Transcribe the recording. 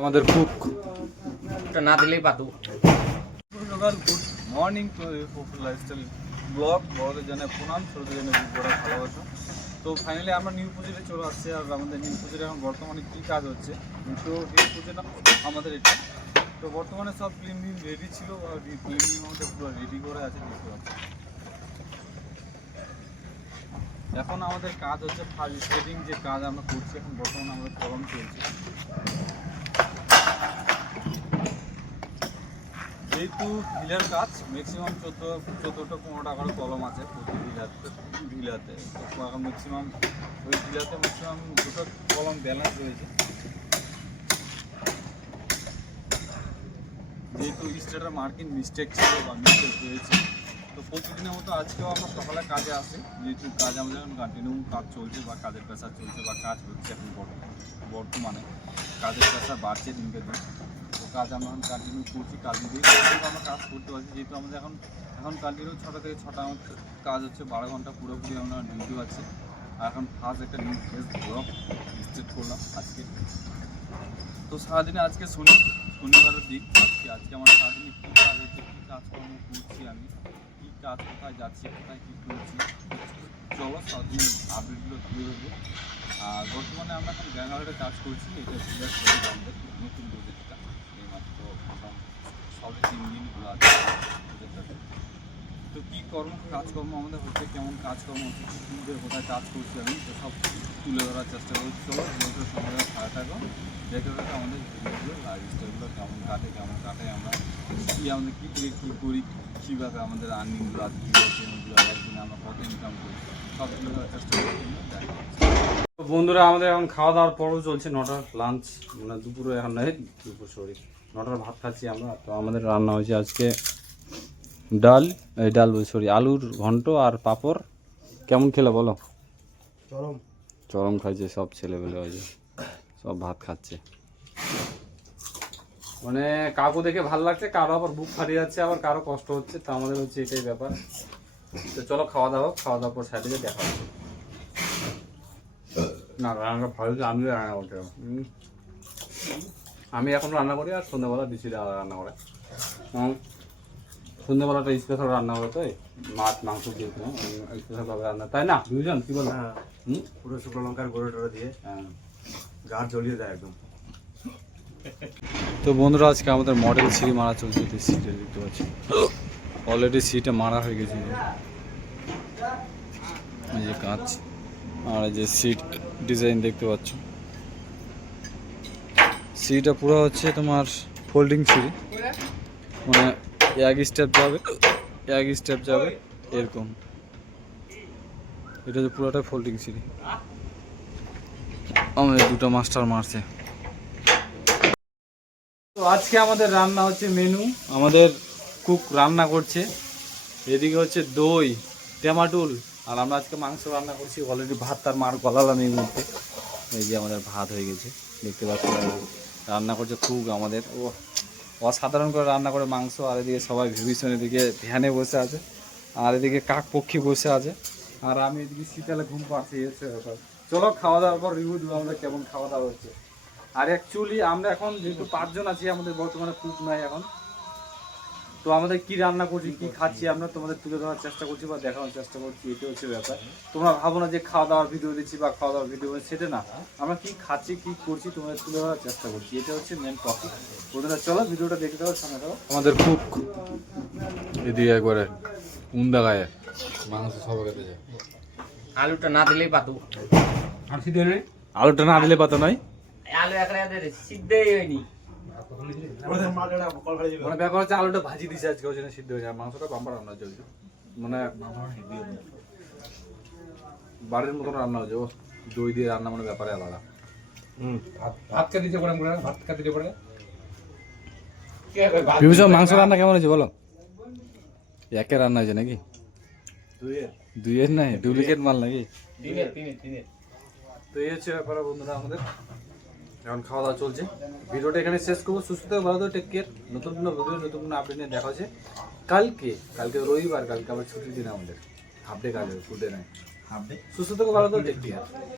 আমাদের কুক না দিলেই পাতু। সকাল good morning to full lifestyle blog. বড়দের জানায় প্রণাম, ছোটদের জানায় বড় ভালোবাসা। তো ফাইনালি আমরা নিউ পুজোতে চলে আসছি। আর আমাদের নিউ পুজোতে এখন বর্তমানে কী কাজ হচ্ছে, তো নিউ পুজোটা আমাদের এটা। তো বর্তমানে সব ফিল্ম রেডি ছিল, আর ফিল্ম আমাদের পুরো রেডি করে আছে দেখতে পাচ্ছি। এখন আমাদের কাজ হচ্ছে ফার্স্ট স্টেডিং, যে কাজ আমরা করছি এখন বর্তমানে আমাদের কলম চলছে। যেহেতু ভিলার কাজ ম্যাক্সিমাম 14-15টা করে কলম আছে প্রতি ভিলাতে, তো এখন ম্যাক্সিমাম ওই ভিলাতে ম্যাক্সিমাম দুটো কলম ব্যালেন্স রয়েছে। যেহেতু স্টেটের মার্কিং মিস্টেক ছিল বা মিস্টেক হয়েছে, তো প্রতিদিনের মতো আজকেও আমরা সকালে কাজে আসি। যেহেতু কাজ আমাদের এখন কন্টিনিউ কাজ চলছে বা কাজের প্রেশার চলছে বা কাজ হচ্ছে এখন বর্তমানে কাজের প্রেশার বাড়ছে দিনকে দিন। তো কাজ আমরা এখন কন্টিনিউ করছি, কাজ দিয়েই আমরা কাজ করতে পারছি। যেহেতু আমাদের এখন কন্টিনিউ 6টা থেকে 6টা আমার কাজ হচ্ছে, 12 ঘন্টা পুরোপুরি আমরা ডিউটি আছে। আর এখন ফার্স্ট একটা নিউ ফেস ব্লগ স্টার্ট করলাম আজকে। তো সারাদিনে আজকে শনিবারের দিন। আজকে আমার সারাদিনে কী কাজ হচ্ছে, কী কাজকর্ম করছি, আমি কী কাজ, কোথায় যাচ্ছি, কোথায় কী করছি, চলো সারাদিনের আপডেটগুলো তুলে ধরবো। আর বর্তমানে আমরা এখন ব্যাঙ্গালোরে কাজ করছি। এটা ভিলার আমাদের নতুন প্রজেক্টটা, এইমাত্র সবে 3 দিন খোলা আছে প্রজেক্টটাতে। তো কী কাজকর্ম আমাদের হচ্ছে, কেমন কাজকর্ম হচ্ছে, কী কোথায় কাজ করছি আমি, তো সব তুলে ধরার চেষ্টা করছি। চলো বছর সঙ্গে ছাড়া থাকো, দেখে দেখে আমাদের ভিডিওগুলো লাইফস্টাইলগুলো কেমন কাটে আমরা আমাদের কী থেকে কী করি, কীভাবে আমাদের আর্নিংগুলো আছে, কীভাবে একদিনে আমরা কত ইনকাম করি, সব তুলে ধরার চেষ্টা করছি। তো বন্ধুরা, আমাদের এখন খাওয়া দাওয়ার পরও চলছে 9টার লাঞ্চ, মানে দুপুরে এখন নয়, দুপুর 9টার ভাত খাচ্ছি আমরা। তো আমাদের রান্না হয়েছে আজকে আলুর ঘন্ট আর পাঁপড়। কেমন খেলে বলো? চরম খাইছে সব ছেলেবেলে, হয়েছে সব ভাত খাচ্ছে। মানে কাকু দেখে ভালো লাগছে, কারো আবার বুক ফাটিয়ে যাচ্ছে, আবার কারো কষ্ট হচ্ছে। তো আমাদের হচ্ছে এটাই ব্যাপার। তো চলো খাওয়া দাওয়ার পর সাইডে দেখা হচ্ছে। না রান্নাটা ভালো, আমি রান্না করতে আমি এখন রান্না করি, আর সন্ধ্যাবেলা দিচ্ছি রান্না করে। সন্ধ্যাবেলাটা স্পেশাল রান্না করে, তো মাছ মাংস দিয়ে স্পেশালভাবে রান্না, তাই না দুজন? কি বলো? পুরো শুকনো লঙ্কার গুঁড়ো টোড়ো দিয়ে গা জ্বলিয়ে দেয় একদম। তো বন্ধুরা, আজকে আমাদের মডেল সিঁড়ি মারা চলছে। সিটে দেখতে পাচ্ছি অলরেডি সিটে মারা হয়ে গেছে। এই যে কাঁচ আর এই যে সিট ডিজাইন দেখতে পাচ্ছ। সিঁড়িটা পুরো হচ্ছে তোমার ফোল্ডিং সিঁড়ি, মানে এক স্টেপ যাবে এরকম। এটা হচ্ছে পুরোটাই ফোল্ডিং সিঁড়ি। আমাদের দুটো মাস্টার মারছে। তো আজকে আমাদের রান্না হচ্ছে মেনু, আমাদের কুক রান্না করছে। এদিকে হচ্ছে দই টেমাটুল, আর আমরা আজকে মাংস রান্না করছি। অলরেডি ভাত তার মার গলালাম এই মুহূর্তে। এই যে আমাদের ভাত হয়ে গেছে দেখতে পাচ্ছি। রান্না করছে কুক আমাদের, অসাধারণ করে রান্না করে মাংস। আর এদিকে সবাই ভীষণ এদিকে ধ্যানে বসে আছে, আর এদিকে কাক পক্ষী বসে আছে, আর আমি এদিকে শীতালে ঘুম পাচ্ছি। চলো খাওয়া দাওয়ার পর রিভিউ দেবো আমাদের কেমন খাওয়া দাওয়া হচ্ছে। আর অ্যাকচুয়ালি আমরা এখন যেহেতু 5 জন আছি, আমাদের বর্তমানে কুক নাই এখন। তো আমাদের কি রান্না করছি, কি খাচ্ছি, আমরা তোমাদের তুলে ধরার চেষ্টা করছি বা দেখানোর চেষ্টা করছি। এটা হচ্ছে ব্যাপার। তোমরা ভাবো না যে খাওয়া দাওয়ার ভিডিও দিচ্ছি বা খাওয়া দাওয়ার ভিডিও, সেটা না। আমরা কি খাচ্ছি, কি করছি, তোমাদের তুলে ধরার চেষ্টা করছি। এটা হচ্ছে মেন টপিক। বন্ধুরা চলো ভিডিওটা দেখে দাও, সঙ্গে দাও। আমাদের কুক এদিকে একবারে উন্দা গায়ে মাংস সব খেতে যায়। আলুটা না দিলেই পাতু। আর সিদ্ধ নেই, আলুটা না দিলে পাতা নয়। আলু একলা সিদ্ধই হয়নি। মানে ব্যাপার হচ্ছে আলুটা ভাজি দিছে আজকে, ওই জন্য সিদ্ধ হয়ে যায়। মাংসটা বাম্পার রান্না চলছে, মানে বাড়ির মতন রান্না হচ্ছে। ও দই দিয়ে রান্না, মানে ব্যাপারে আলাদা। ভাত দিতে পারে, ভাত দিতে পারে। মাংস রান্না কেমন হয়েছে বলো? একের রান্না হয়েছে নাকি? দুইয়ের নাই, ডুপ্লিকেট মাল নাকি? তো এই হচ্ছে ব্যাপার বন্ধুরা আমাদের। এখন খাওয়া দাওয়া চলছে। ভিডিওটা এখানে শেষ করবো। সুস্থ থেকে ভালো থাকো, টেক কেয়ার। নতুন ভিডিও, নতুন আপডেট নিয়ে দেখা হচ্ছে কালকে রবিবার, কালকে আবার ছুটির দিন আমাদের। হাফ ডে কাজ হবে, ফুল ডে নাই। সুস্থ থেকে ভালো থাকো, টেক কেয়ার।